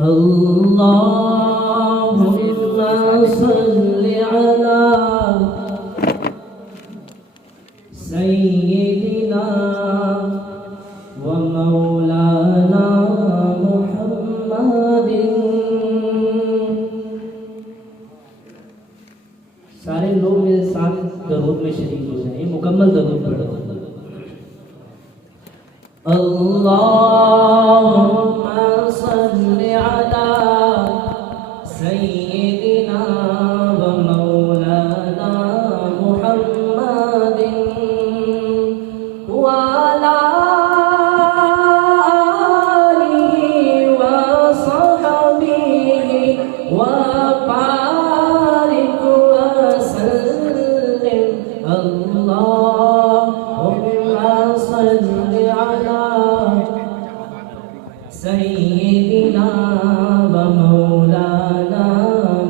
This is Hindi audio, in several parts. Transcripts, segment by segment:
अल्लाहुम्मा सल्लि अला सय्यिदिना व मौलाना मुहम्मदिन। सारे लोग मेरे साथ दरूद में शरीक हो जाए, मुकम्मल दरूद पढ़ो। अल्लाहुम्मा सल्लि अला सय्यिदिना व मौलाना मुहम्मदिन व अला आलिहि व सहबिहि व बारिक व सल्लिम। अल्लाहुम्मा सल्लि अला सय्यिदिना व मौलाना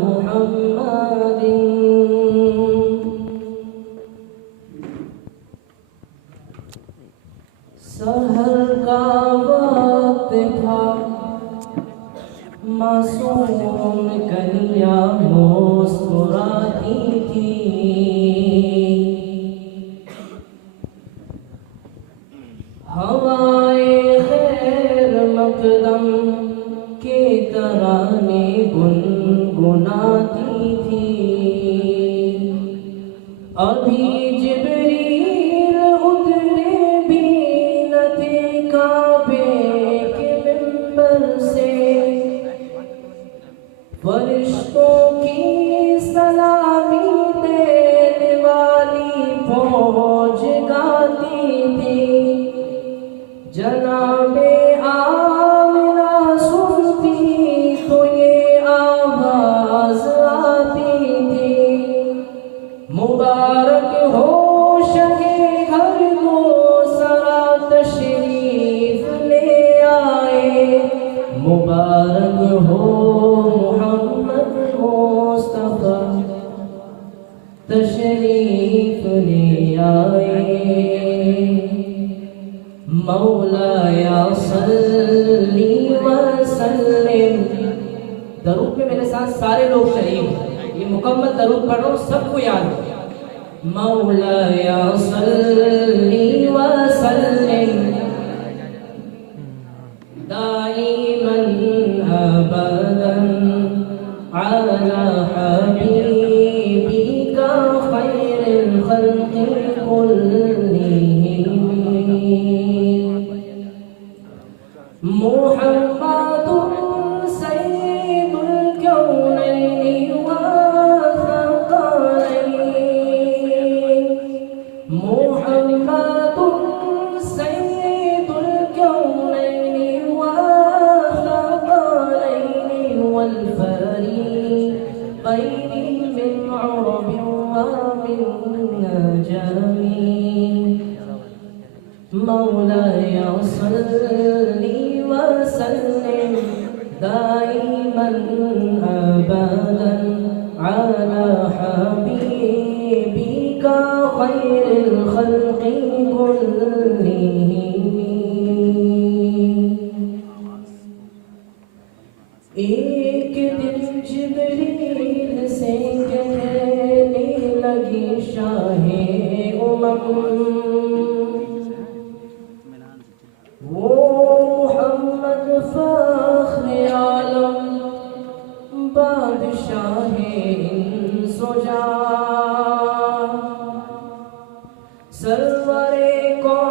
मुहम्मदिन। सहर का वक्त था, मासूम कलियां मुस्कुराती थी। हवाए खैर मकदम के तराने गुनगुनाती थी। अभी जिब्रील उतरे भी न थे काबे के मिंबर से। फरिश्तों की सलामी देने वाली फौज गाती थी। जनाबे आमिना सुनती तो ये आवाज आती थी। मुबारक हो शके घर को सरा तशरीफ ले आए। मुबारक हो मोहम्मद मुस्तफा तशरीफ ले आए। मौलाया सल्ली व सल्लिम। दरूद में मेरे साथ सारे लोग शरीक हैं, ये मुकम्मल दरूद पढ़ रहा हूँ, सबको याद हो। मौलाया सल्ली व सल्लिम दाइमन अबदन अला हबीबिका खैरिल खल्क़ि कुल्लिहिम। मुहम्मदुन सय्यिदुल कौनैनि व थक़लैन। मुहम्मदुन सय्यिदुल कौनैनि व थक़लैनि वल फरीक़ैनि मिन उरबिन व मिन अजमी। मौलाया सल्ली व सल्लिम दाइमन अबदन अला हबीबिका खैरिल खल्क़ि कुल्लिहिम। एक दिन जिब्रील से कहने लगी शाहे उमम। वो मोहम्मद फ़ख्र आलम बादशाहे इंसो जा। सरवरे कौन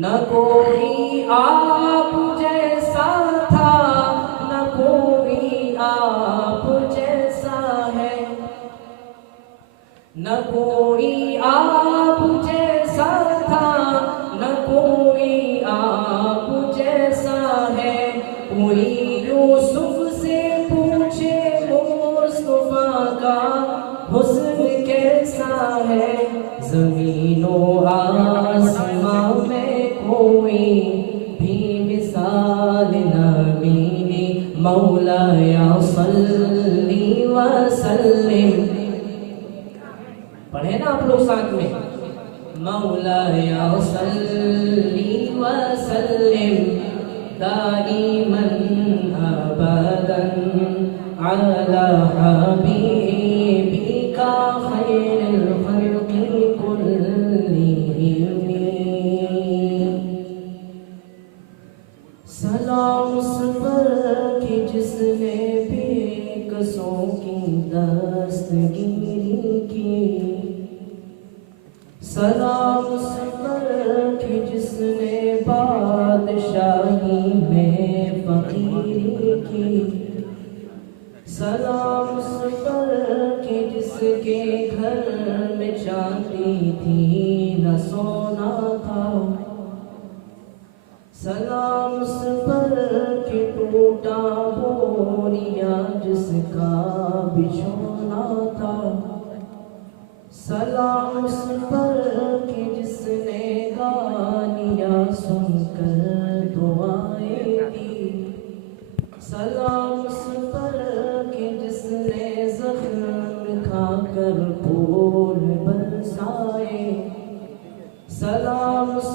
न कोई आप जैसा था, न कोई आप जैसा है, न कोई आप जैसा था, न कोई आप जैसा है। कोई यूसुफ से पूछे मुस्तफा का हुस्न कैसा है। ज़मीनो आसमां में कोई भी मिसाल न मिली। मौला या सल्ली व सल्लिम, पढ़े ना आप लोग साथ में। मौला या सल्ली व सल्लिम दाइमन अबदन अला हबीबिका खैरिल खल्क़ि कुल्लिहिम। सलाम उस पर कि जिसने बेकसों की दस्तगीरी की। सलाम उस पर कि जिसने बादशाही में फकीरी की। सलाम उस पर कि जिसके घर में चांदी थी न सोना था। सलाम उस पर कि टूटा बोरिया जिसका बिछोना था। सलाम उस पर कि जिसने गालियाँ सुनकर दुआएं दी। सलाम उस पर कि जिसने ज़ख्म खाकर फूल बरसाए। सलाम उस